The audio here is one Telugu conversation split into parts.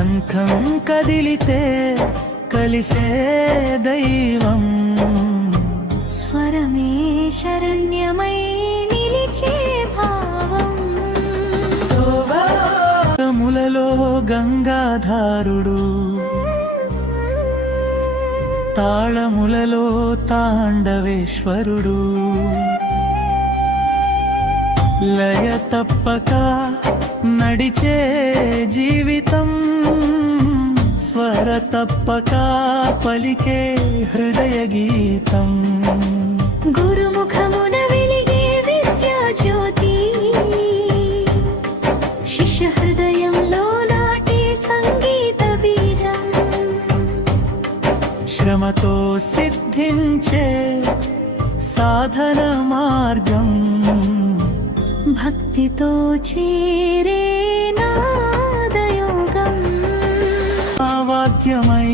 శంఖం కదిలితే కలిసే దైవం స్వరమే శరణ్యమై నిలిచే భావం ములలో గంగాధారుడు తాళములలో తాండవేశ్వరుడు లయ తప్పక నడిచే జీవితం స్వర తప్పక పలికే హృదయ గీతం గురుముఖమున వెలిగే విద్యా జ్యోతి శిష్య హృదయంలో నాటే సంగీత బీజం శ్రమతో సిద్ధించే సాధన మార్గం భక్తితో చేరే నాదయోగం వాద్యమై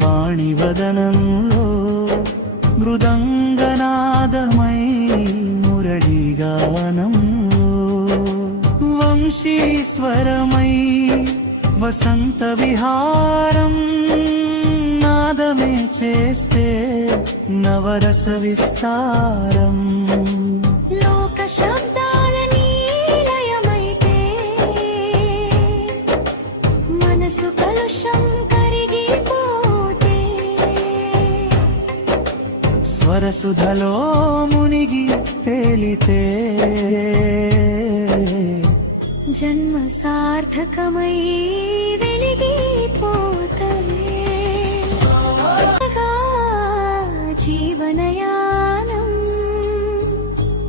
వాణివదనంలో మృదంగనాదమై మురళీగానంలో వంశీస్వరమై వసంత విహారం నాదమే చేస్తే నవరస విస్తారం లోక శబ్దాలని లయమైతే మనసు కలుషం కరిగిపోతే స్వరసుధలో మునిగి తేలితే జన్మ సార్థకమై వెలిగిపోతలే జీవనయానం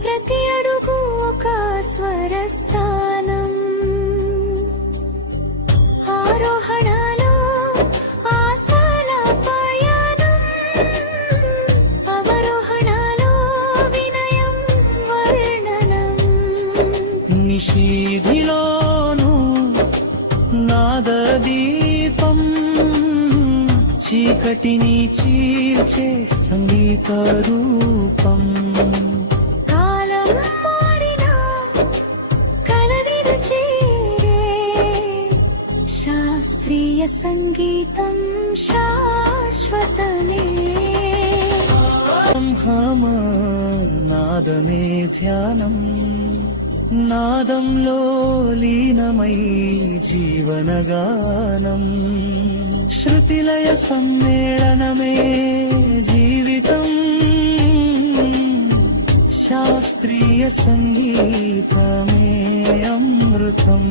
ప్రతి అడుగు ఒక స్వరస్థానం ఆరోహణలో ఆశల పయనం అవరోహణలో వినయం వర్ణనం నిషీధిలోను నాదదీపం చీకటిని చీల్చే సంగీత రూపం కాలం మారినా కలదిరు చేరే శాస్త్రీయ సంగీతం శాశ్వతమే నాదమే ధ్యానం నాదంలో లీనమై జీవనగానం శృతిలయ సమ్మేళనమే జీవితం శాస్త్రీయ సంగీతమే అమృతం